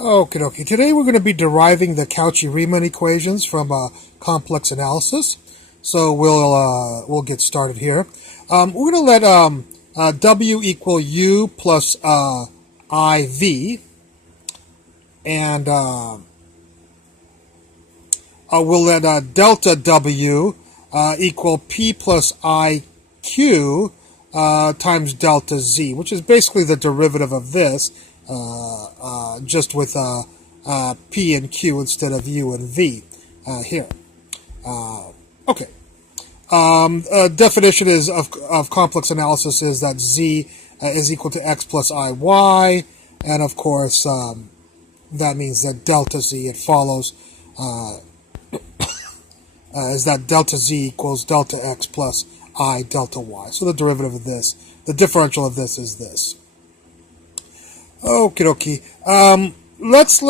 Okay, okay. Today we're going to be deriving the Cauchy Riemann equations from complex analysis. So we'll get started here. We're going to let W equal U plus IV, and we'll let delta W equal P plus IQ times delta Z, which is basically the derivative of this. Just with P and Q instead of U and V here. Okay. Definition is of complex analysis is that Z is equal to X plus IY, and of course that means that delta Z, it follows, is that delta Z equals delta X plus I delta Y. So the derivative of this, the differential of this is this. Okie dokie. Let's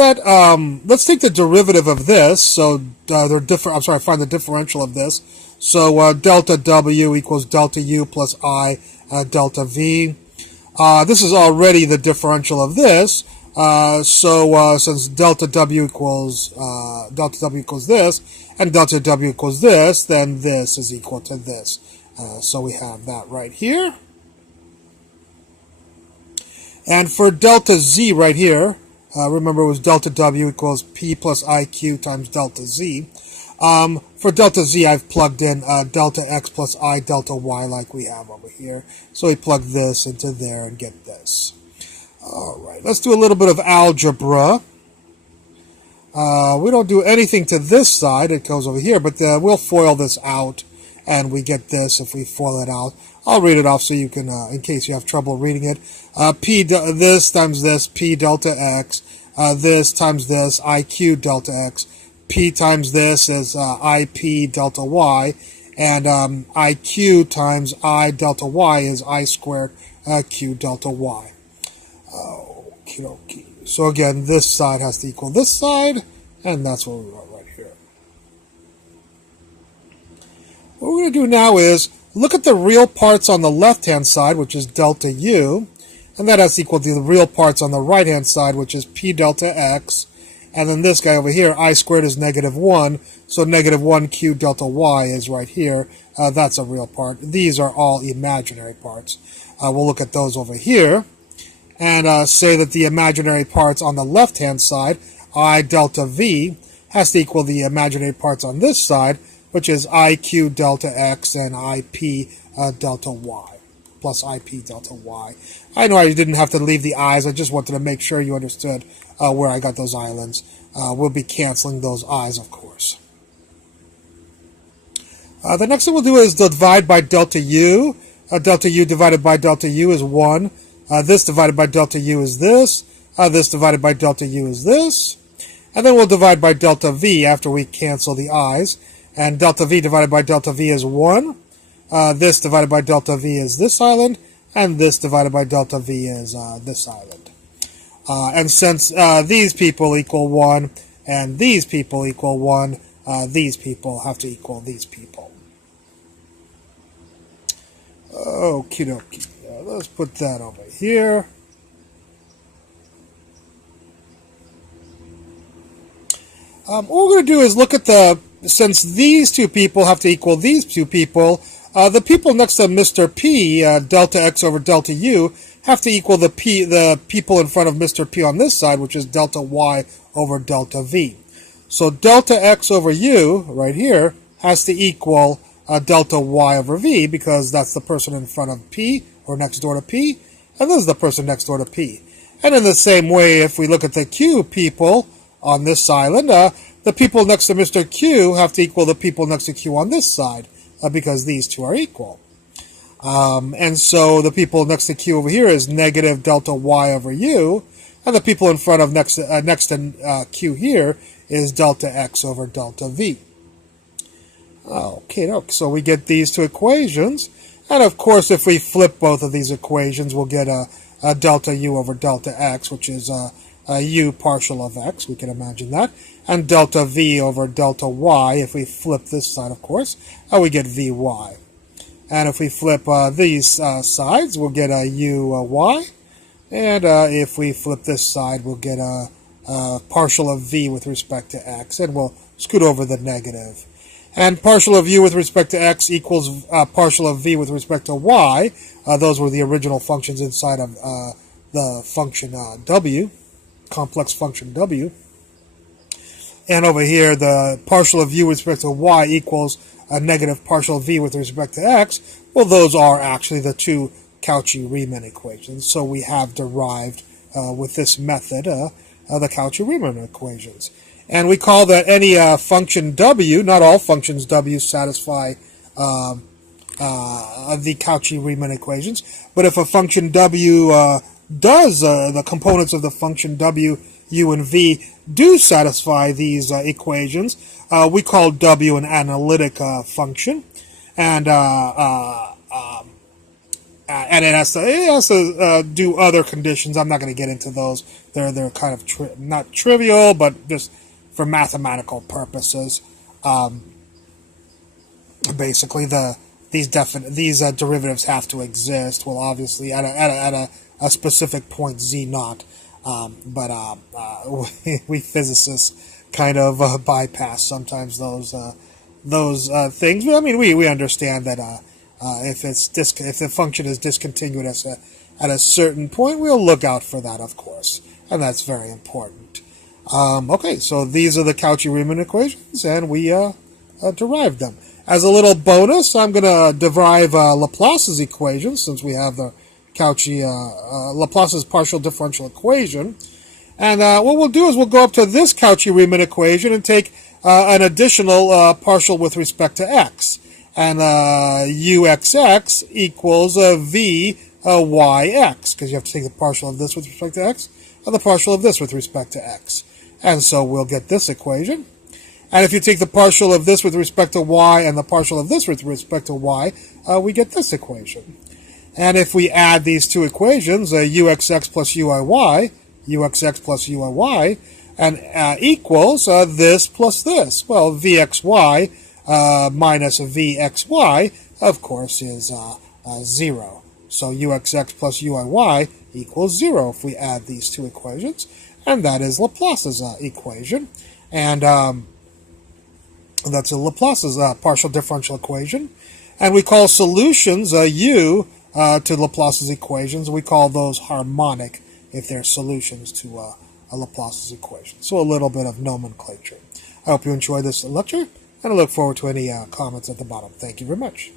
take the derivative of this. So they're different. I'm sorry, find the differential of this. So delta W equals delta U plus I delta V. This is already the differential of this. Since delta W equals this, and delta W equals this, then this is equal to this. So we have that right here. And for delta Z right here, remember it was delta W equals P plus IQ times delta Z. For delta Z, I've plugged in delta X plus I delta Y like we have over here. So we plug this into there and get this. All right, let's do a little bit of algebra. We don't do anything to this side. It goes over here, but we'll FOIL this out, and we get this if we FOIL it out. I'll read it off so you can, in case you have trouble reading it. This times this, P delta X. This times this, IQ delta X. P times this is IP delta Y. And IQ times I delta Y is I squared Q delta Y. Okie dokie. So again, this side has to equal this side, and that's what we wrote right here. What we're going to do now is look at the real parts on the left-hand side, which is delta U, and that has to equal to the real parts on the right-hand side, which is P delta X, and then this guy over here, I squared is -1, so -1 Q delta Y is right here. That's a real part. These are all imaginary parts. We'll look at those over here, and say that the imaginary parts on the left-hand side, I delta V, has to equal the imaginary parts on this side, which is IQ delta X and IP delta Y, plus IP delta Y. I know I didn't have to leave the I's, I just wanted to make sure you understood where I got those islands. We'll be canceling those I's, of course. The next thing we'll do is divide by delta U. Delta U divided by delta U is 1. This divided by delta U is this. This divided by delta U is this. And then we'll divide by delta V after we cancel the I's. And delta V divided by delta V is 1. This divided by delta V is this island. And this divided by delta V is this island. And since these people equal 1 and these people equal 1, these people have to equal these people. Okie dokie. Let's put that over here. What we're going to do is look at since these two people have to equal these two people, the people next to Mr. P, delta X over delta U, have to equal the people in front of Mr. P on this side, which is delta Y over delta V. So delta X over U, right here, has to equal delta Y over V, because that's the person in front of P, or next door to P, and this is the person next door to P. And in the same way, if we look at the Q people on this island, the people next to Mr. Q have to equal the people next to Q on this side, because these two are equal. And so the people next to Q over here is negative delta Y over U, and the people in front of next to Q here is delta X over delta V. Okay, so we get these two equations, and of course if we flip both of these equations, we'll get a delta U over delta X, which is a U partial of X, we can imagine that, and delta V over delta Y. If we flip this side, of course, we get Vy. And if we flip these sides, we'll get a U Y. And if we flip this side, we'll get a partial of v with respect to x, and we'll scoot over the negative. And partial of u with respect to x equals partial of v with respect to y. Those were the original functions inside of the function w, complex function w. And over here, the partial of u with respect to y equals a negative partial of v with respect to x. Well, those are actually the two Cauchy Riemann equations. So we have derived with this method the Cauchy Riemann equations. And we call that any function w, not all functions w satisfy the Cauchy Riemann equations, but if a function w does, the components of the function w, u, and v do satisfy these equations, we call w an analytic function, and it has to do other conditions. I'm not going to get into those. They're kind of not trivial, but just for mathematical purposes. Basically, these derivatives have to exist. Well, obviously, at a specific point z naught. But we physicists kind of bypass sometimes those things. I mean, we understand that if the function is discontinuous at a certain point, we'll look out for that, of course, and that's very important. Okay, so these are the Cauchy Riemann equations, and we derived them. As a little bonus, I'm going to derive Laplace's equation, since we have the Cauchy Laplace's partial differential equation. And what we'll do is we'll go up to this Cauchy Riemann equation and take an additional partial with respect to x. And uxx equals vyx, because you have to take the partial of this with respect to x and the partial of this with respect to x. And so we'll get this equation. And if you take the partial of this with respect to y and the partial of this with respect to y, we get this equation. And if we add these two equations, uxx plus uyy, and equals this plus this. Well, vxy minus vxy, of course, is 0. So uxx plus uyy equals 0 if we add these two equations. And that is Laplace's equation. And that's Laplace's partial differential equation. And we call solutions u to Laplace's equations. We call those harmonic if they're solutions to a Laplace's equation. So a little bit of nomenclature. I hope you enjoyed this lecture, and I look forward to any comments at the bottom. Thank you very much.